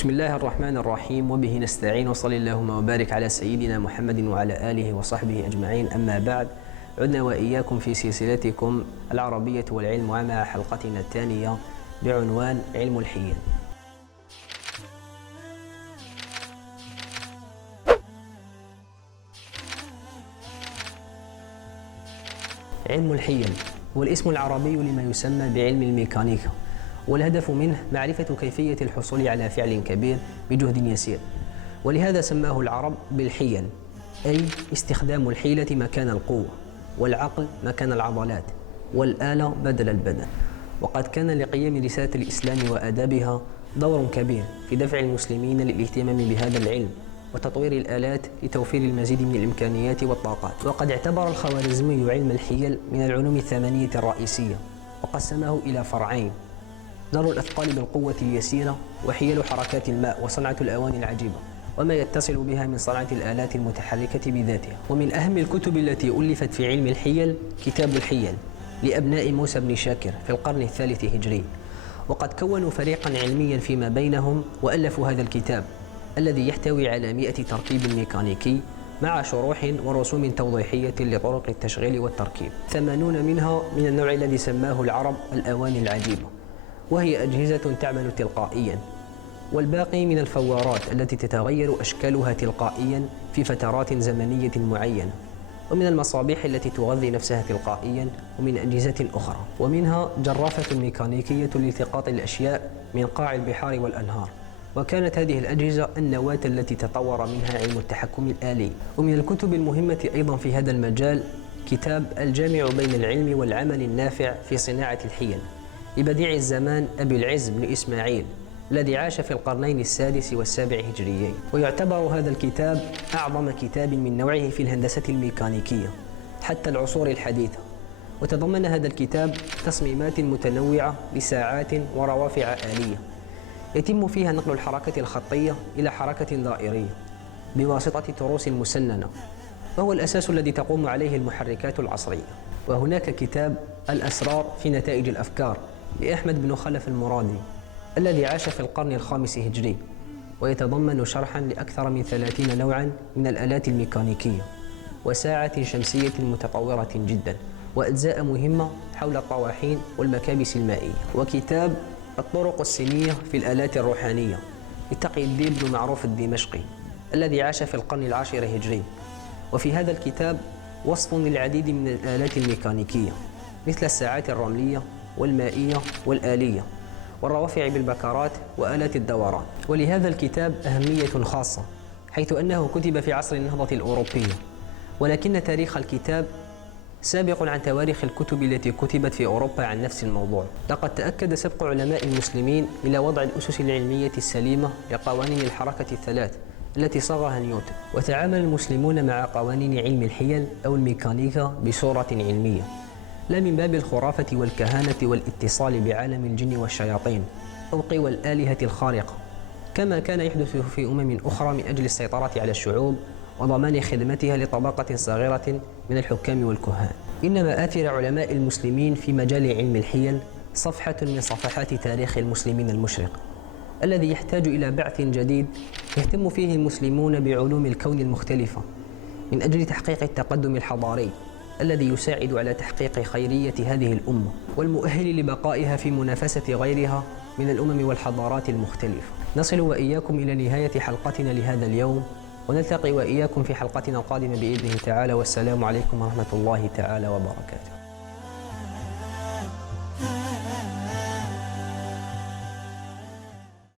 بسم الله الرحمن الرحيم، وبه نستعين، وصلى اللهم وبارك على سيدنا محمد وعلى آله وصحبه أجمعين. أما بعد، عدنا وإياكم في سلسلتكم العربية والعلم، ومع حلقتنا الثانية بعنوان علم الحيل. علم الحيل هو الاسم العربي لما يسمى بعلم الميكانيكا، والهدف منه معرفة كيفية الحصول على فعل كبير بجهد يسير، ولهذا سماه العرب بالحيل، أي استخدام الحيلة مكان القوة، والعقل مكان العضلات، والآلة بدل البدن. وقد كان لقيام رسالة الإسلام وآدابها دور كبير في دفع المسلمين للاهتمام بهذا العلم وتطوير الآلات لتوفير المزيد من الإمكانيات والطاقات. وقد اعتبر الخوارزمي علم الحيل من العلوم الثمانية الرئيسية، وقسمه إلى فرعين: جر الأثقال بالقوة اليسيرة، وحيل حركات الماء، وصنعة الأواني العجيبة، وما يتصل بها من صنعة الآلات المتحركة بذاتها. ومن أهم الكتب التي ألفت في علم الحيل كتاب الحيل لأبناء موسى بن شاكر في القرن الثالث هجري، وقد كونوا فريقا علميا فيما بينهم وألفوا هذا الكتاب الذي يحتوي على 100 تركيب ميكانيكي مع شروح ورسوم توضيحية لطرق التشغيل والتركيب، 80 منها من النوع الذي سماه العرب الأواني العجيبة، وهي أجهزة تعمل تلقائيا، والباقي من الفوارات التي تتغير أشكالها تلقائيا في فترات زمنية معينة، ومن المصابيح التي تغذي نفسها تلقائيا، ومن أجهزة أخرى، ومنها جرافة ميكانيكية لالتقاط الأشياء من قاع البحار والأنهار. وكانت هذه الأجهزة النواة التي تطور منها علم التحكم الآلي. ومن الكتب المهمة أيضا في هذا المجال كتاب الجامع بين العلم والعمل النافع في صناعة الحيل لبديع الزمان أبي العز بن إسماعيل، الذي عاش في القرنين السادس والسابع هجريين. ويعتبر هذا الكتاب أعظم كتاب من نوعه في الهندسة الميكانيكية حتى العصور الحديثة. وتضمن هذا الكتاب تصميمات متنوعة لساعات وروافع آلية يتم فيها نقل الحركة الخطية إلى حركة دائرية بواسطة تروس مسننة، وهو الأساس الذي تقوم عليه المحركات العصرية. وهناك كتاب الأسرار في نتائج الأفكار لأحمد بن خلف المرادي، الذي عاش في القرن الخامس هجري، ويتضمن شرحا لأكثر من 30 نوعا من الآلات الميكانيكية وساعة شمسية متطورة جدا، وأجزاء مهمة حول الطواحين والمكابس المائية. وكتاب الطرق السينية في الآلات الروحانية لتقي الدين بن معروف الدمشقي، الذي عاش في القرن العاشر هجري. وفي هذا الكتاب وصف للعديد من الآلات الميكانيكية مثل الساعات الرملية والمائية والآلية والروافع بالبكرات وآلات الدوران. ولهذا الكتاب أهمية خاصة، حيث أنه كتب في عصر النهضة الأوروبية، ولكن تاريخ الكتاب سابق عن تواريخ الكتب التي كتبت في أوروبا عن نفس الموضوع. لقد تأكد سبق علماء المسلمين إلى وضع الأسس العلمية السليمة لقوانين الحركة الثلاث التي صاغها نيوتن، وتعامل المسلمون مع قوانين علم الحيل أو الميكانيكا بصورة علمية، لا من باب الخرافة والكهانة والاتصال بعالم الجن والشياطين أو قوى الآلهة الخارقة، كما كان يحدث في أخرى من أجل السيطرة على الشعوب وضمان خدمتها لطبقة صغيرة من الحكام والكهان. إنما آثر علماء المسلمين في مجال علم الحيل صفحة من صفحات تاريخ المسلمين المشرق، الذي يحتاج إلى بعث جديد يهتم فيه المسلمون بعلوم الكون المختلفة من أجل تحقيق التقدم الحضاري الذي يساعد على تحقيق خيرية هذه الأمة والمؤهل لبقائها في منافسة غيرها من الأمم والحضارات المختلفة. نصل وإياكم إلى نهاية حلقتنا لهذا اليوم، ونلتقي وإياكم في حلقتنا القادمة بإذنه تعالى، والسلام عليكم ورحمة الله تعالى وبركاته.